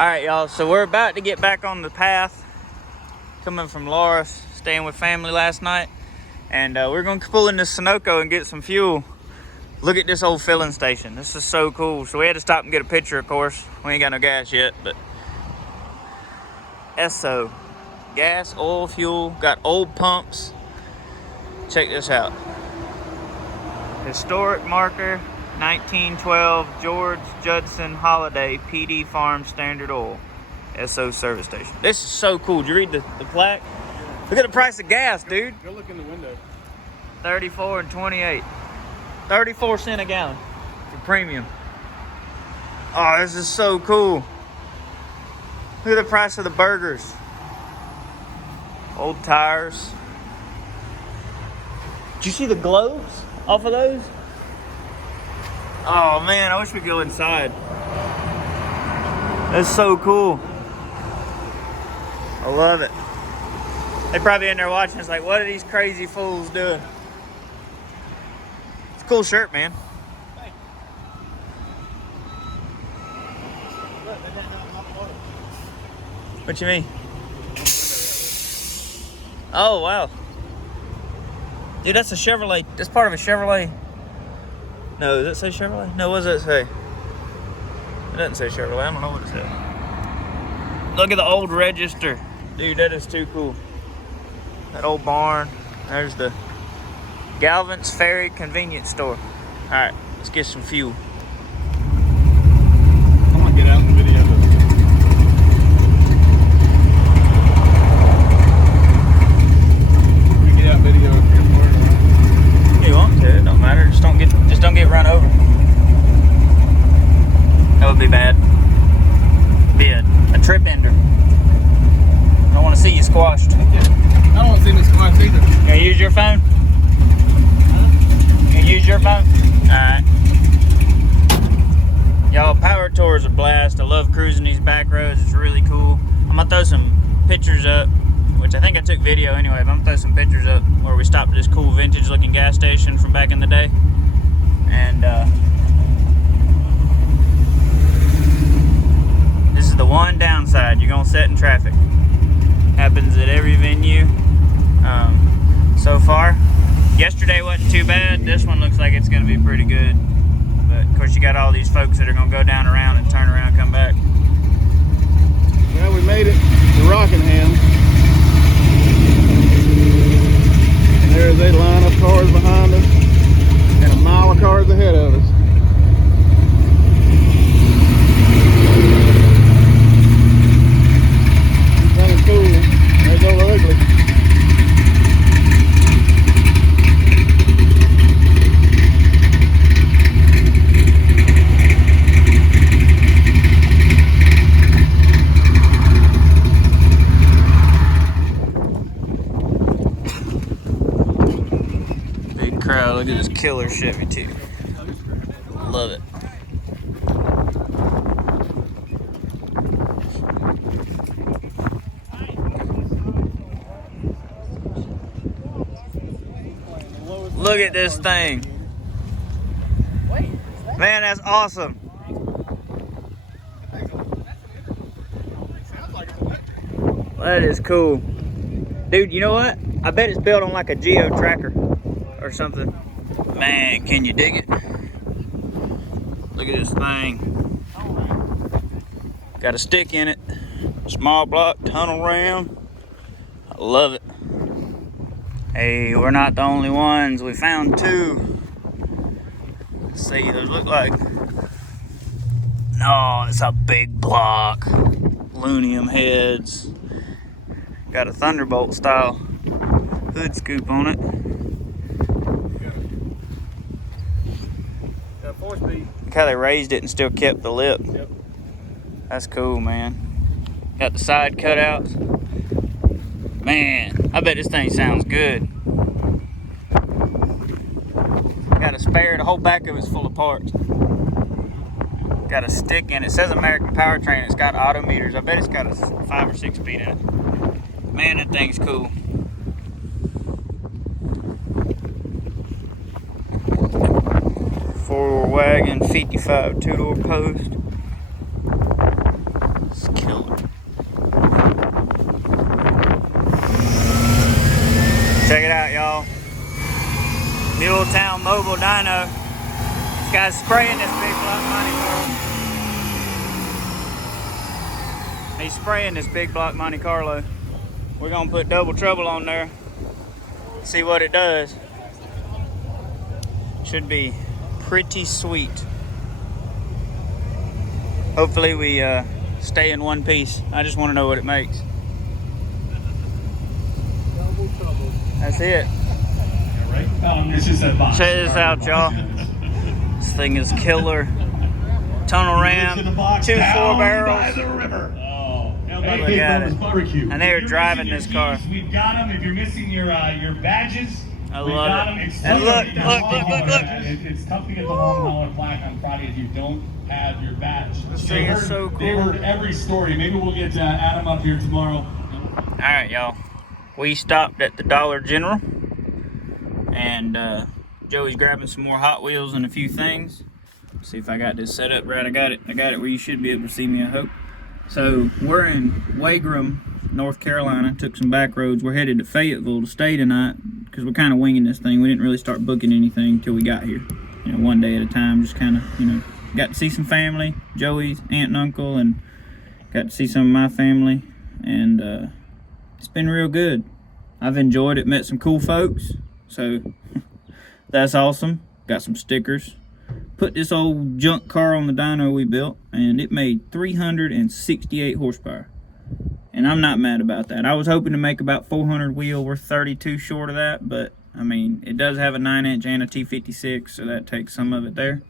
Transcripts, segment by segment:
Alright, y'all, so we're about to get back on the path. Coming from Laura, staying with family last night. And we're going to pull into Sunoco and get some fuel. Look at this old filling station. This is so cool. So we had to stop and get a picture, of course. We ain't got no gas yet, but... Esso. Gas, oil, fuel. Got old pumps. Check this out. Historic marker, 1912 George Judson Holiday PD Farm Standard Oil. Esso service station. This is so cool. Did you read the plaque? Look at the price of gas, dude. Go look in the window. 34 and 28. 34 cents a gallon for premium. Oh, this is so cool. Look at the price of the burgers. Old tires. Did you see the globes off of those? Oh man, I wish we could go inside. That's so cool. I love it. They probably in there watching. It's like, what are these crazy fools doing? It's a cool shirt, man. What you mean? Oh, wow. Dude, that's a Chevrolet. That's part of a Chevrolet. No, does it say Chevrolet? No, what does it say? It doesn't say Chevrolet. I don't know what it says. Look at the old register. Dude, that is too cool. That old barn. There's the Galvin's Ferry Convenience Store. All right, let's get some fuel. I'm gonna get out in the video. We get out video if you're bored. You want to? It don't matter. Just don't get run over. That would be bad. Be a trip ender. I don't want to see you squashed. I don't want to see me squats either. You gonna use your phone? You gonna use your phone? Alright. Y'all, Power Tour is a blast. I love cruising these back roads. It's really cool. I'm gonna throw some pictures up, which I think I took video anyway, but I'm gonna throw some pictures up where we stopped at this cool vintage looking gas station from back in the day. And this is the one downside. You're gonna sit in traffic. Happens at every venue. So far, yesterday wasn't too bad. This one looks like it's going to be pretty good. But of course, you got all these folks that are going to go down around and turn around and come back. Well, we made it to Rockingham. And there's a line of cars behind us and a mile of cars ahead of us. Running cool. There's no ugly. Big crowd. Look at this killer Chevy II. Love it. Look at this thing. Man, that's awesome. That is cool. Dude, you know what? I bet it's built on like a Geo tracker or something. Man, can you dig it? Look at this thing. Got a stick in it. Small block tunnel ram. I love it. Hey, we're not the only ones. We found two. Let's see, those look like... No, it's a big block. Aluminum heads. Got a Thunderbolt style hood scoop on it. Got 4-speed. Look how they raised it and still kept the lip. Yep. That's cool, man. Got the side cutouts. Man, I bet this thing sounds good. Got a spare, the whole back of it's full of parts. Got a stick in it. It says American Powertrain. It's got auto meters. I bet it's got a 5 or 6 speed in it. Man, that thing's cool. Four-door wagon, 55 two-door post. killer. Check it out, y'all. Mule Town Mobile Dyno. This guy's spraying this big block Monte Carlo. He's spraying this big block Monte Carlo. We're gonna put double trouble on there. See what it does. Should be pretty sweet. Hopefully we stay in one piece. I just want to know what it makes. Double trouble. That's it. Check this out, y'all. This thing is killer. Tunnel ram, 2 4-barrels. Look at it. And they are driving this car. We've got them. If you're missing your badges, I love it. And look. It's tough to get the $1 plaque on Friday if you don't have your badge. This thing is so cool. They heard every story. Maybe we'll get Adam up here tomorrow. All right, y'all. We stopped at the Dollar General, and Joey's grabbing some more Hot Wheels and a few things. See if I got this set up right. I got it where you should be able to see me, I hope. So we're in Wagram, North Carolina. Took some back roads. We're headed to Fayetteville to stay tonight because we're kind of winging this thing. We didn't really start booking anything until we got here. You know, one day at a time. Just kind of, you know, got to see some family, Joey's aunt and uncle, and got to see some of my family. And it's been real good. I've enjoyed it. Met some cool folks. So that's awesome. Got some stickers. Put this old junk car on the dyno we built, and it made 368 horsepower. And I'm not mad about that. I was hoping to make about 400 wheel. We're 32 short of that, but I mean, it does have a 9-inch and a T56, so that takes some of it there.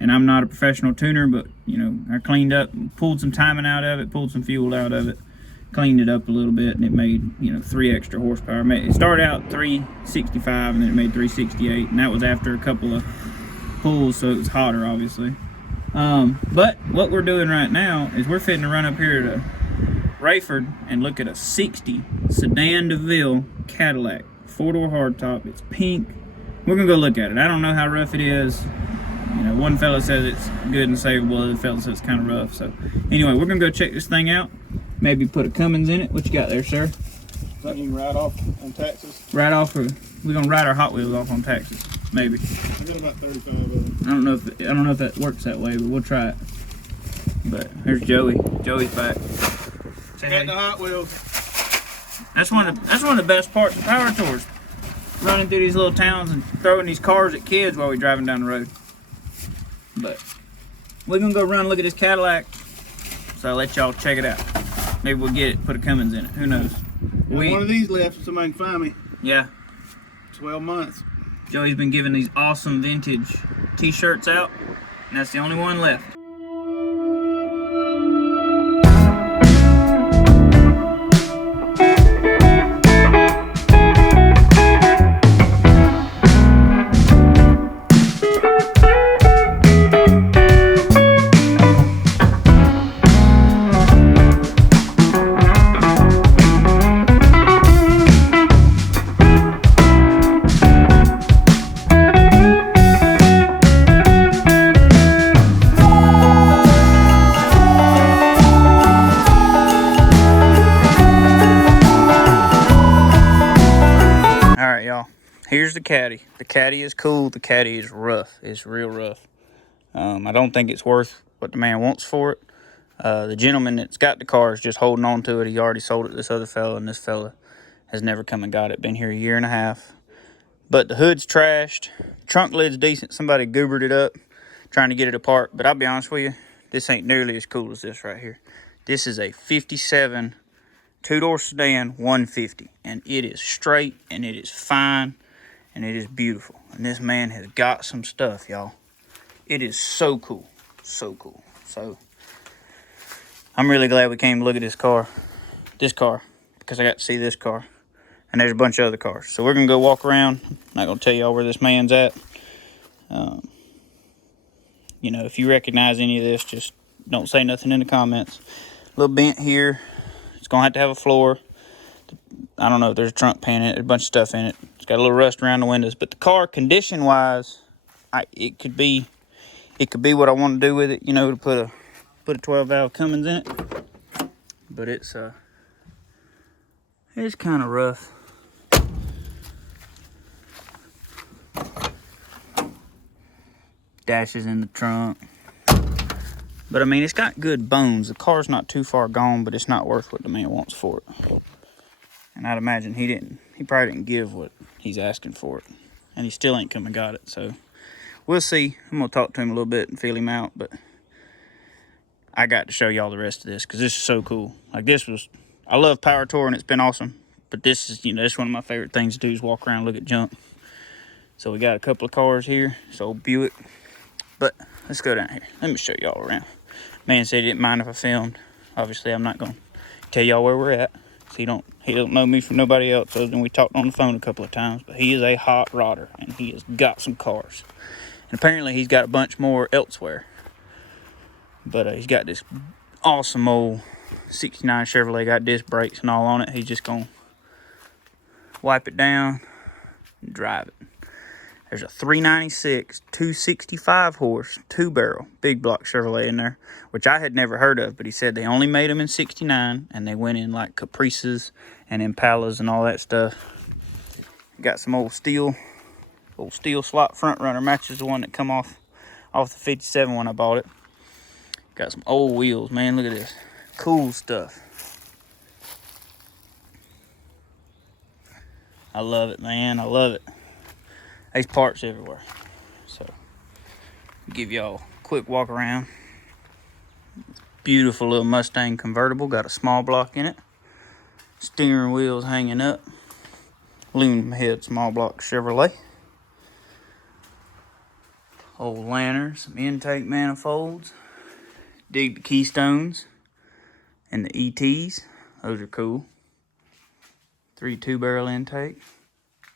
And I'm not a professional tuner, but you know, I cleaned up, pulled some timing out of it, pulled some fuel out of it, cleaned it up a little bit, and it made, you know, 3 extra horsepower. It started out 365, and then it made 368, and that was after a couple of pulls, so it was hotter, obviously. But what we're doing right now is we're fitting to run up here to Rayford and look at a 60 Sedan Deville Cadillac, 4-door hardtop. It's pink. We're gonna go look at it. I don't know how rough it is. You know, one fella says it's good and savable, the other fella says it's kind of rough. So anyway, we're gonna go check this thing out. Maybe put a Cummins in it. What you got there, sir? Something you can ride off on taxes. Right off, we're gonna ride our Hot Wheels off on taxes. Maybe. I got about 35 of them. I don't know if that works that way, but we'll try it. But here's Joey. Joey's back. Check out the Hot Wheels. That's one of the best parts of power tours. Running through these little towns and throwing these cars at kids while we're driving down the road. But we're gonna go run and look at this Cadillac. So I'll let y'all check it out. Maybe we'll get it, put a Cummins in it. Who knows? One of these left if somebody can find me. Yeah. 12 months. Joey's been giving these awesome vintage t-shirts out, and that's the only one left. Here's the Caddy. The Caddy is cool. The Caddy is rough. It's real rough. I don't think it's worth what the man wants for it. The gentleman that's got the car is just holding on to it. He already sold it to this other fella, and this fella has never come and got it. Been here a year and a half. But the hood's trashed. Trunk lid's decent. Somebody goobered it up trying to get it apart. But I'll be honest with you, this ain't nearly as cool as this right here. This is a 57 2-door sedan 150. And it is straight, and it is fine. And it is beautiful. And this man has got some stuff, y'all. It is so cool. So cool. So, I'm really glad we came to look at this car. Because I got to see this car. And there's a bunch of other cars. So, we're going to go walk around. I'm not going to tell y'all where this man's at. You know, if you recognize any of this, just don't say nothing in the comments. A little bent here. It's going to have a floor. I don't know if there's a trunk pan in it. There's a bunch of stuff in it. It's got a little rust around the windows. But the car, condition-wise, it could be what I want to do with it. You know, to put a 12-valve Cummins in it. but it's kind of rough. Dashes in the trunk. But I mean, it's got good bones. The car's not too far gone, but it's not worth what the man wants for it. And I'd imagine he probably didn't give what he's asking for it. And he still ain't come and got it, so we'll see. I'm gonna talk to him a little bit and feel him out, but I got to show y'all the rest of this because this is so cool. Like I love Power Tour and it's been awesome, but this is, this is one of my favorite things to do is walk around and look at junk. So we got a couple of cars here. It's old Buick, but let's go down here. Let me show y'all around. Man said he didn't mind if I filmed. Obviously, I'm not gonna tell y'all where we're at. So he don't know me from nobody else other than we talked on the phone a couple of times. But he is a hot rodder and he has got some cars. And apparently he's got a bunch more elsewhere. But he's got this awesome old 69 Chevrolet, got disc brakes and all on it. He's just gonna wipe it down and drive it. There's a 396, 265 horse, 2-barrel, big block Chevrolet in there, which I had never heard of, but he said they only made them in 69, and they went in like Caprices and Impalas and all that stuff. Got some old steel slot front runner, matches the one that come off the 57 when I bought it. Got some old wheels, man, look at this. Cool stuff. I love it, man, I love it. There's parts everywhere. So, give y'all a quick walk around. Beautiful little Mustang Convertible. Got a small block in it. Steering wheels hanging up. Aluminum head small block Chevrolet. Old lantern. Some intake manifolds. Dig the keystones. And the ETs. Those are cool. 3 2-barrel intake.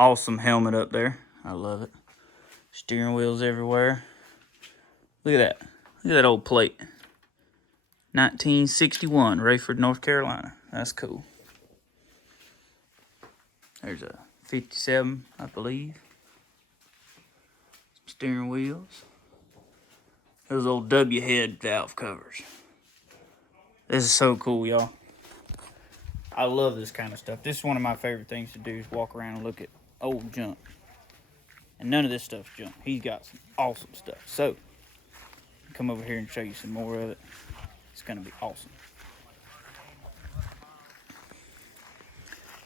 Awesome helmet up there. I love it. Steering wheels everywhere. Look at that. Look at that old plate. 1961, Rayford, North Carolina. That's cool. There's a 57, I believe. Steering wheels. Those old W head valve covers. This is so cool, y'all. I love this kind of stuff. This is one of my favorite things to do is walk around and look at old junk. And none of this stuff's junk. He's got some awesome stuff. So, come over here and show you some more of it. It's going to be awesome.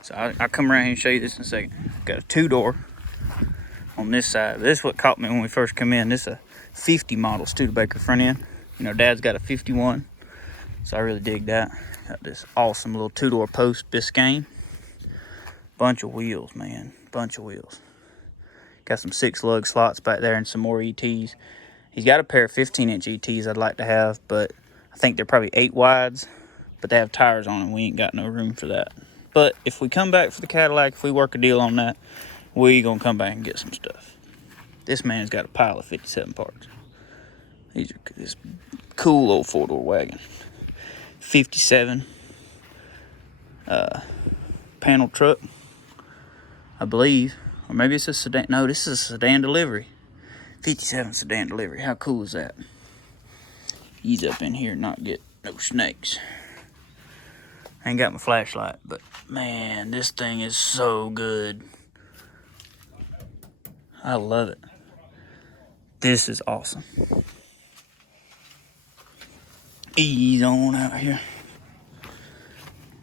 So, I'll come around here and show you this in a second. Got a 2-door on this side. This is what caught me when we first come in. This is a 50 model Studebaker front end. Dad's got a 51. So, I really dig that. Got this awesome little 2-door post Biscayne. Bunch of wheels, man. Bunch of wheels. Got some 6 lug slots back there and some more ETs. He's got a pair of 15-inch ETs I'd like to have, but I think they're probably 8 wides, but they have tires on them. We ain't got no room for that. But if we come back for the Cadillac, if we work a deal on that, we gonna come back and get some stuff. This man's got a pile of 57 parts. These are this cool old 4-door wagon. 57 panel truck, I believe. Or maybe it's a sedan. No, this is a Sedan Delivery. 57 Sedan Delivery. How cool is that? Ease up in here and not get no snakes. I ain't got my flashlight, but man, this thing is so good. I love it. This is awesome. Ease on out here.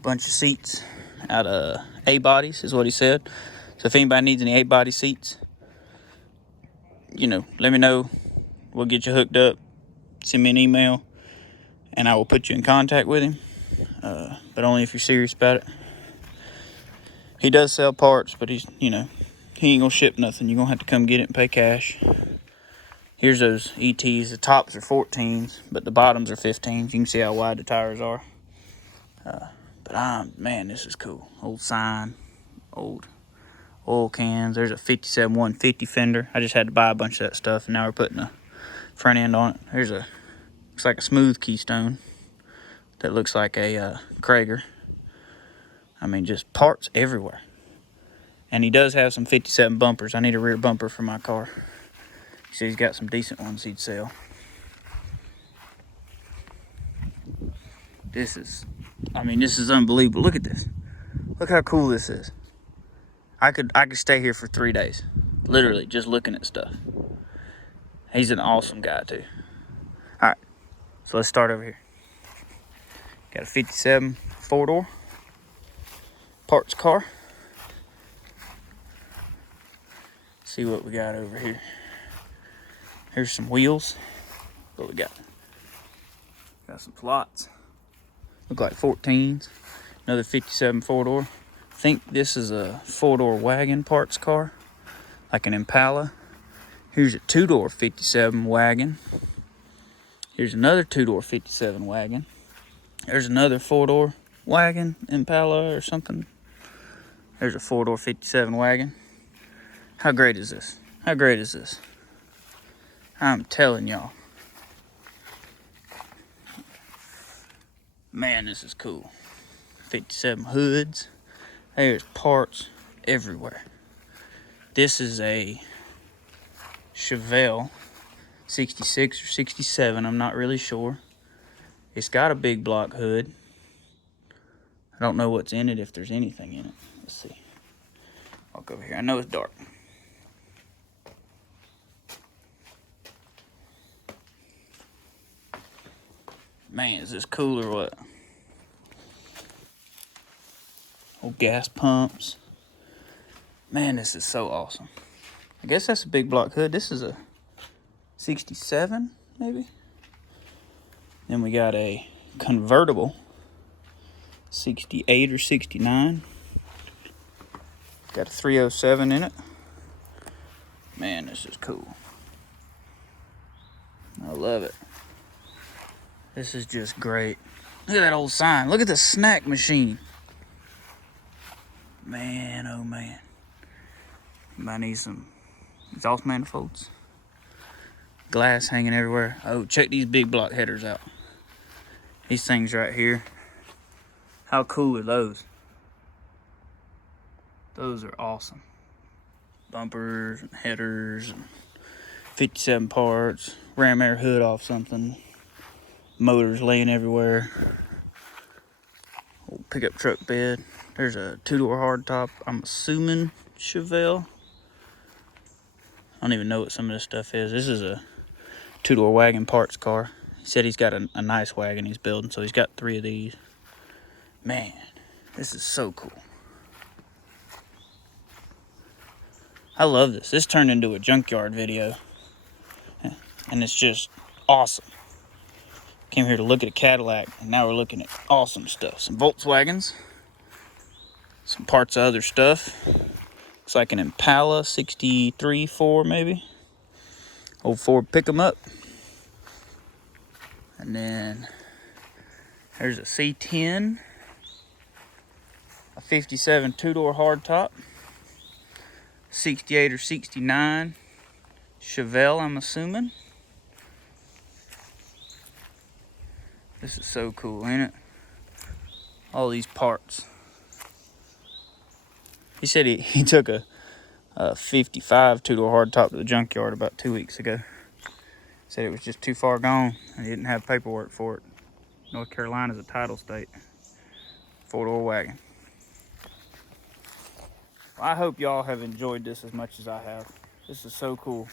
Bunch of seats out of A-bodies is what he said. So if anybody needs any 8-body seats, let me know. We'll get you hooked up. Send me an email, and I will put you in contact with him. But only if you're serious about it. He does sell parts, but he ain't gonna ship nothing. You're gonna have to come get it and pay cash. Here's those ETs. The tops are 14s, but the bottoms are 15s. You can see how wide the tires are. Man, this is cool. Old sign, old oil cans. There's a 57 150 fender. I just had to buy a bunch of that stuff, and now we're putting a front end on it. Looks like a smooth keystone. That looks like a Krager. I mean, just parts everywhere. And he does have some 57 bumpers. I need a rear bumper for my car. He said he's got some decent ones he'd sell. I mean, this is unbelievable. Look at this. Look how cool this is. I could stay here for 3 days. Literally, just looking at stuff. He's an awesome guy, too. All right, so let's start over here. Got a 57 four-door parts car. See what we got over here. Here's some wheels. What we got? Got some slots. Look like 14s. Another 57 four-door. I think this is a four-door wagon parts car, like an Impala. Here's a two-door 57 wagon. Here's another two-door 57 wagon. There's another four-door wagon, Impala or something. There's a four-door 57 wagon. How great is this? How great is this? I'm telling y'all. Man, this is cool. 57 hoods. There's parts everywhere. This is a Chevelle 66 or 67, I'm not really sure. It's got a big block hood. I don't know what's in it, if there's anything in it. Let's see. Walk over here. I know it's dark. Man, is this cool or what? Old gas pumps. Man, this is so awesome. I guess that's a big block hood. This is a 67, maybe? Then we got a convertible, 68 or 69. Got a 307 in it. Man, this is cool. I love it. This is just great. Look at that old sign. Look at the snack machine. Man, oh man. I need some exhaust manifolds. Glass hanging everywhere. Oh, check these big block headers out. These things right here. How cool are those? Those are awesome. Bumpers and headers and 57 parts. Ram air hood off something. Motors laying everywhere. Old pickup truck bed. There's a two-door hardtop. I'm assuming Chevelle. I don't even know what some of this stuff is. This is a two-door wagon parts car. He said he's got a nice wagon he's building, so he's got 3 of these. Man, this is so cool. I love this. This turned into a junkyard video, and it's just awesome. Came here to look at a Cadillac, and now we're looking at awesome stuff. Some Volkswagens, some parts of other stuff. Looks like an Impala 63 4 maybe. Old Ford pick 'em up. And then there's a C10, a 57 two-door hardtop, 68 or 69 Chevelle, I'm assuming. This is so cool, ain't it? All these parts. He said he took a 55 two-door hardtop to the junkyard about 2 weeks ago. Said it was just too far gone and he didn't have paperwork for it. North Carolina's a title state. Four-door wagon. Well, I hope y'all have enjoyed this as much as I have. This is so cool.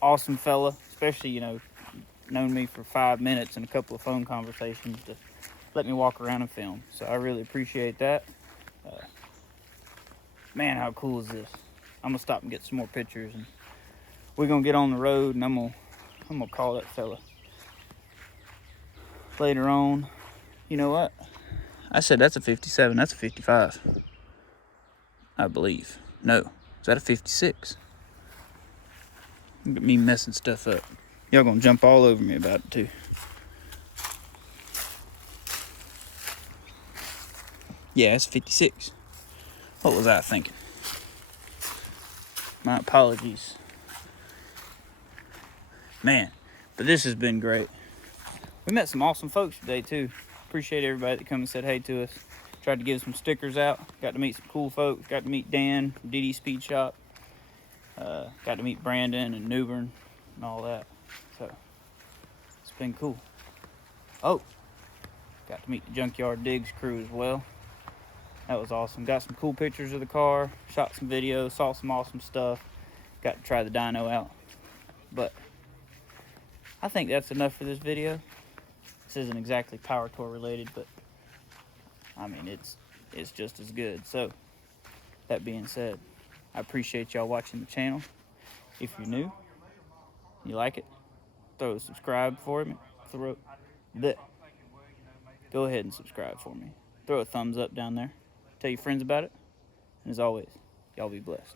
Awesome fella, especially, you know, known me for 5 minutes and a couple of phone conversations to let me walk around and film. So I really appreciate that. Man, how cool is this? I'm gonna stop and get some more pictures, and we're gonna get on the road, and I'm gonna call that fella later on. You know what? I said that's a 57. That's a 55. I believe. No, is that a 56? Look at me messing stuff up. Y'all gonna jump all over me about it too. Yeah, it's 56. What was I thinking? My apologies. Man, but this has been great. We met some awesome folks today too. Appreciate everybody that come and said hey to us. Tried to give some stickers out. Got to meet some cool folks. Got to meet Dan from Diddy Speed Shop. Got to meet Brandon and Newburn and all that. So it's been cool. Oh, Got to meet the Junkyard Digs crew as well. That was awesome. Got some cool pictures of the car, shot some videos, saw some awesome stuff. Got to try the dyno out. But I think that's enough for this video. This isn't exactly Power Tour related, but I mean, it's just as good. So that being said, I appreciate y'all watching the channel. If you're new, you like it, throw a subscribe for me. Go ahead and subscribe for me. Throw a thumbs up down there. Tell your friends about it. And as always, y'all be blessed.